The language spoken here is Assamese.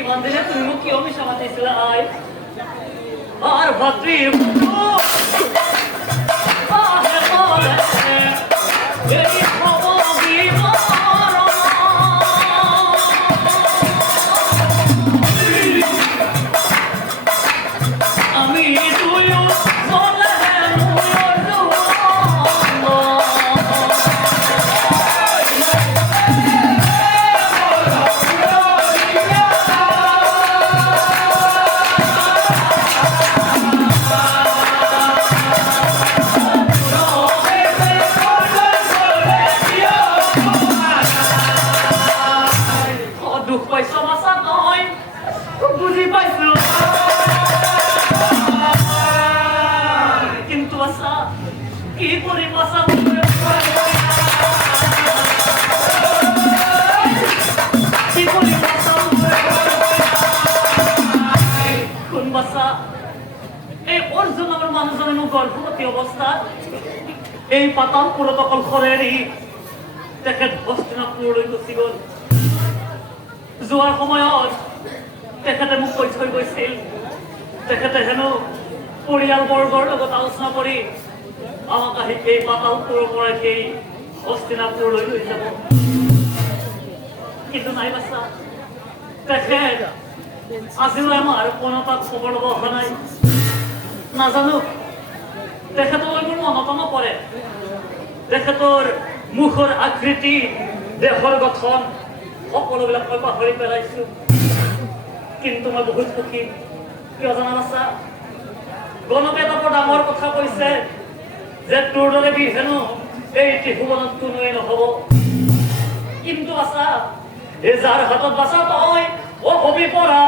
ইমান দিনে তুমি মোক কিয় মিছা মাতিছিলা আই আৰ ভাতৃ গৰ্ভবতী অবস্থা এই পাতাল পুৰোতকল খৰেৰই তেখেত হস্তিনাপুৰলৈ গুচি গ'ল যোৱাৰ সময়ত তেখেতে মোক কৈ থৈ গৈছিল তেখেতে হেনো পৰিয়ালবৰ্গৰ লগত আলোচনা কৰি আমাক আহি এই পাতালপুৰৰ পৰা সেই হস্তিনাপুৰলৈ লৈ যাব কিন্তু নাই বাছা তেখেত আজিলৈ আমাৰ কোনো এটা খবৰ ল'ব অহা নাই নাজানো তেখেতলৈ মোৰ মনত নপৰে তেখেতৰ মুখৰ আকৃতি দেহৰ গঠন সকলোবিলাক মই পাহৰি পেলাইছো কিন্তু মই বহুত সুখী কিয় জানা নাছা গণকে এটা বৰ ডাঙৰ কথা কৈছে যে তোৰ দৰে বিহেনো এই ত্ৰিভুৱনত কোনোৱে নহ'ব কিন্তু আছা এই যাৰ হাতত বাচা তই অ হবি পৰা